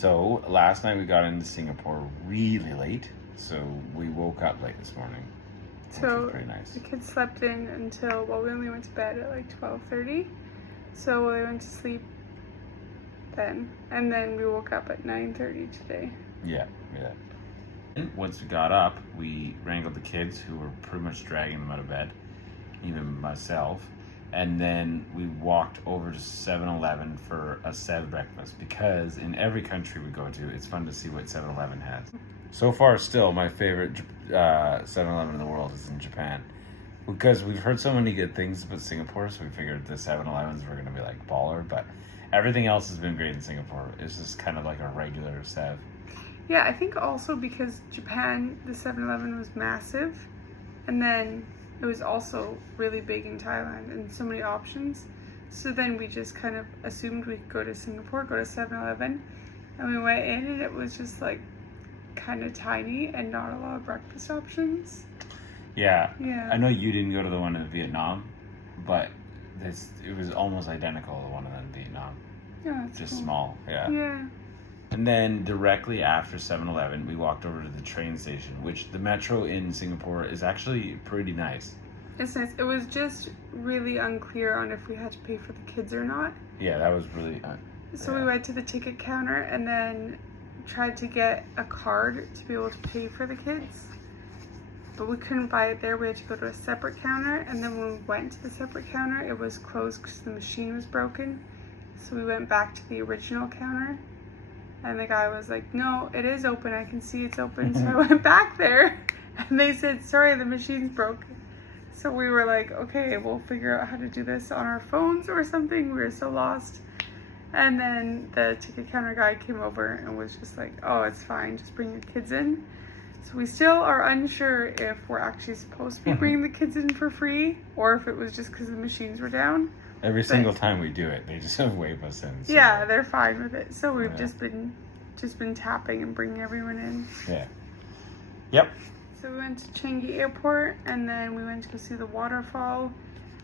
So last night we got into Singapore really late, so we woke up late this morning, which was pretty nice. The kids slept in until, well, we only went to bed at like 12:30, so we went to sleep then, and then we woke up at 9:30 today. Yeah. And once we got up, we wrangled the kids, who were pretty much dragging them out of bed, even myself. And then we walked over to 7-Eleven for a Sev breakfast, because in every country we go to, it's fun to see what 7-Eleven has. So far, still, my favorite 7-Eleven in the world is in Japan, because we've heard so many good things about Singapore, so we figured the 7-Elevens were going to be like baller, but everything else has been great in Singapore. It's just kind of like a regular Sev. Yeah, I think also because Japan, the 7-Eleven was massive, and then it was also really big in Thailand and so many options. So then we just kind of assumed we'd go to Singapore, go to 7-Eleven, and we went in and it was just like kind of tiny and not a lot of breakfast options. Yeah. Yeah. I know you didn't go to the one in Vietnam, but it was almost identical to the one in Vietnam. Yeah, that's Just cool. small, yeah. Yeah. And then directly after 7-Eleven, we walked over to the train station, which the metro in Singapore is actually pretty nice. It's nice. It was just really unclear on if we had to pay for the kids or not. Yeah, that was really... So we went to the ticket counter and then tried to get a card to be able to pay for the kids. But we couldn't buy it there. We had to go to a separate counter. And then when we went to the separate counter, it was closed because the machine was broken. So we went back to the original counter. And the guy was like, no, it is open. I can see it's open. So I went back there. And they said, sorry, the machine's broken. So we were like, okay, we'll figure out how to do this on our phones or something. We were so lost. And then the ticket counter guy came over and was just like, oh, it's fine. Just bring your kids in. So we still are unsure if we're actually supposed to be bringing the kids in for free or if it was just because the machines were down. Every single time we do it, they just wave us in. So. Yeah, they're fine with it. So we've just been tapping and bringing everyone in. Yeah. Yep. So we went to Changi Airport and then we went to go see the waterfall,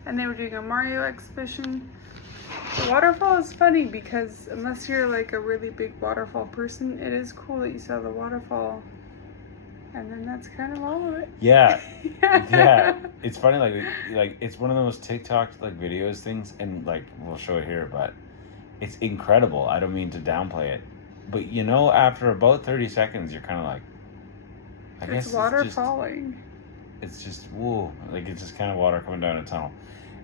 and they were doing a Mario exhibition. The waterfall is funny because unless you're like a really big waterfall person, it is cool that you saw the waterfall. And then that's kind of all of it. Yeah. Yeah. It's funny, like it's one of those TikTok like videos things, and like we'll show it here, but it's incredible. I don't mean to downplay it, but you know, after about 30 seconds, you're kind of like, I guess it's water falling. It's just whoa, like it's just kind of water coming down a tunnel,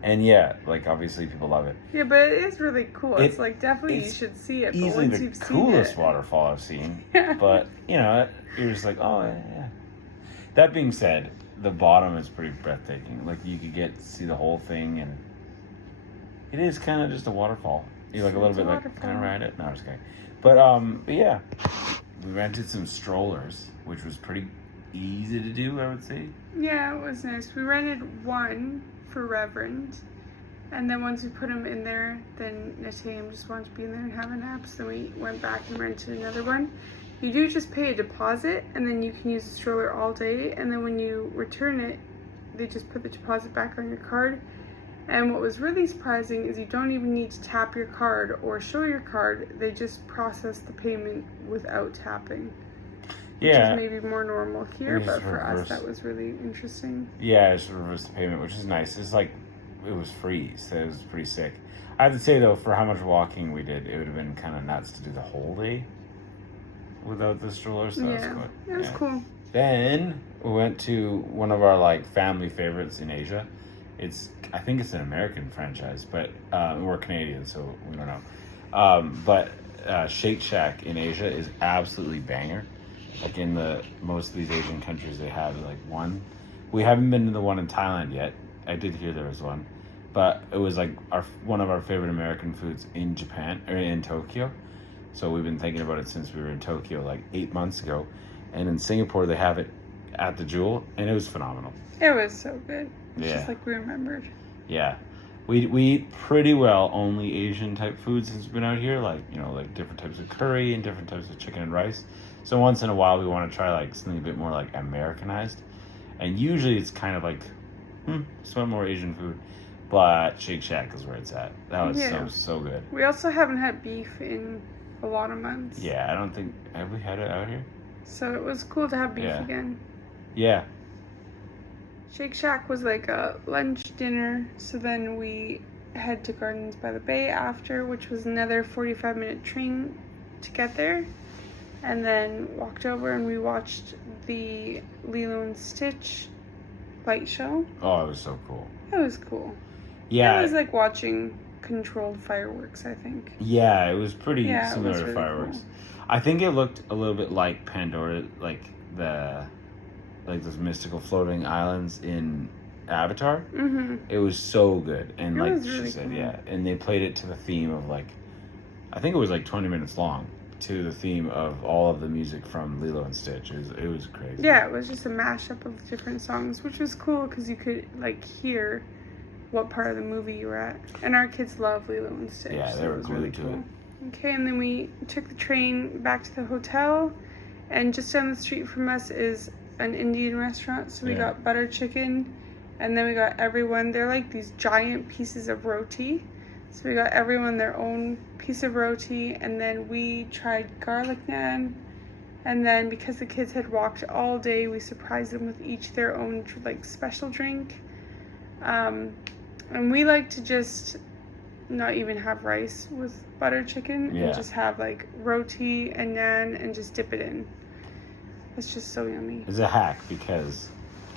and yeah, like obviously people love it. Yeah, but it is really cool. It's like definitely you should see it. Easily but once the you've coolest seen it, waterfall I've seen. Yeah. But you know, you're just like, oh yeah. That being said, the bottom is pretty breathtaking. Like you could get to see the whole thing, and it is kind of just a waterfall. You're like a little bit like, can I ride it? No, I'm just kidding. But yeah, we rented some strollers, which was pretty easy to do, I would say. Yeah, it was nice. We rented one for Reverend, and then once we put him in there, then Natayam just wanted to be in there and have a nap, so we went back and rented another one. You do just pay a deposit, and then you can use the stroller all day, and then when you return it, they just put the deposit back on your card. And what was really surprising is you don't even need to tap your card or show your card. They just process the payment without tapping. Yeah. Which is maybe more normal here, but for us that was really interesting. Yeah, it's reverse the payment, which is nice. It's like, it was free, so it was pretty sick. I have to say though, for how much walking we did, it would have been kind of nuts to do the whole day without the stroller, so that's good. It was cool. Then we went to one of our like family favorites in Asia. I think it's an American franchise, but we're Canadian, so we don't know. But Shake Shack in Asia is absolutely banger. Like in most of these Asian countries, they have like one. We haven't been to the one in Thailand yet. I did hear there was one, but it was like one of our favorite American foods in Japan or in Tokyo. So we've been thinking about it since we were in Tokyo like 8 months ago, and in Singapore they have it at the Jewel, and it was phenomenal. It was so good. It's Yeah. just like we remembered. Yeah. We eat pretty well only Asian type foods since we've been out here, like, you know, like different types of curry and different types of chicken and rice. So once in a while we want to try like something a bit more like Americanized. And usually it's kind of like, some more Asian food. But Shake Shack is where it's at. That was so good. We also haven't had beef in a lot of months. Yeah, I don't think, have we had it out here? So it was cool to have beef Yeah. again. Yeah. Shake Shack was like a lunch dinner, so then we head to Gardens by the Bay after, which was another 45-minute train to get there, and then walked over and we watched the Lilo and Stitch light show. Oh, it was so cool. It was cool. Yeah. It was like watching controlled fireworks, I think. Yeah, it was pretty Yeah, it similar was to really fireworks. cool. I think it looked a little bit like Pandora, like those mystical floating islands in Avatar. Mm-hmm. It was so good, and It like was she really said, cool. yeah, and they played it to the theme of like, I think it was like 20 minutes long, to the theme of all of the music from Lilo and Stitch. It was crazy. Yeah, it was just a mashup of different songs, which was cool because you could like hear what part of the movie you were at. And our kids love Lilo and Stitch. Yeah, they so were it was glued really to cool. it. Okay, and then we took the train back to the hotel, and just down the street from us is an Indian restaurant. So we Yeah. got butter chicken, and then we got everyone, they're like these giant pieces of roti. So we got everyone their own piece of roti, and then we tried garlic naan. And then because the kids had walked all day, we surprised them with each their own like special drink. And we like to just not even have rice with butter chicken, Yeah. and just have like roti and naan and just dip it in. It's just so yummy. It's a hack because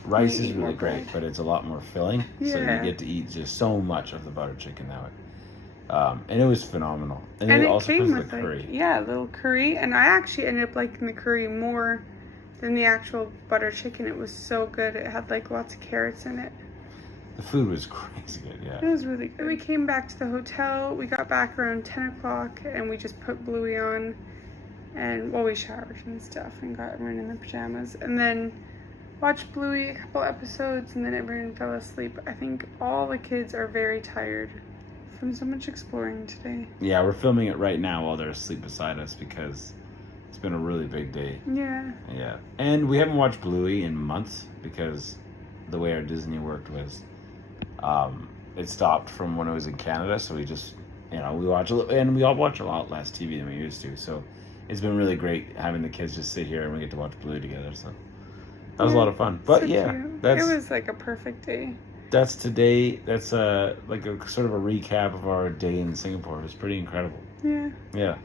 rice You is eat more really great, bread. but it's a lot more filling. So Yeah. you get to eat just so much of the butter chicken that way. And it was phenomenal. And, And it it also came comes with with curry. like, yeah, a little curry. And I actually ended up liking the curry more than the actual butter chicken. It was so good. It had like lots of carrots in it. The food was crazy good, It yeah. was really good. We came back to the hotel. We got back around 10 o'clock and we just put Bluey on. And, well, we showered and stuff and got everyone in their pajamas. And then watched Bluey a couple episodes and then everyone fell asleep. I think all the kids are very tired from so much exploring today. Yeah, we're filming it right now while they're asleep beside us because it's been a really big day. Yeah. Yeah. And we haven't watched Bluey in months because the way our Disney worked was it stopped from when it was in Canada, so we just, we watch a little, and we all watch a lot less TV than we used to, so it's been really great having the kids just sit here and we get to watch Bluey together, so that was a lot of fun. But So yeah, cute. that's It was like a perfect day. that's today. That's like a sort of a recap of our day in Singapore. It was pretty incredible. Yeah. Yeah.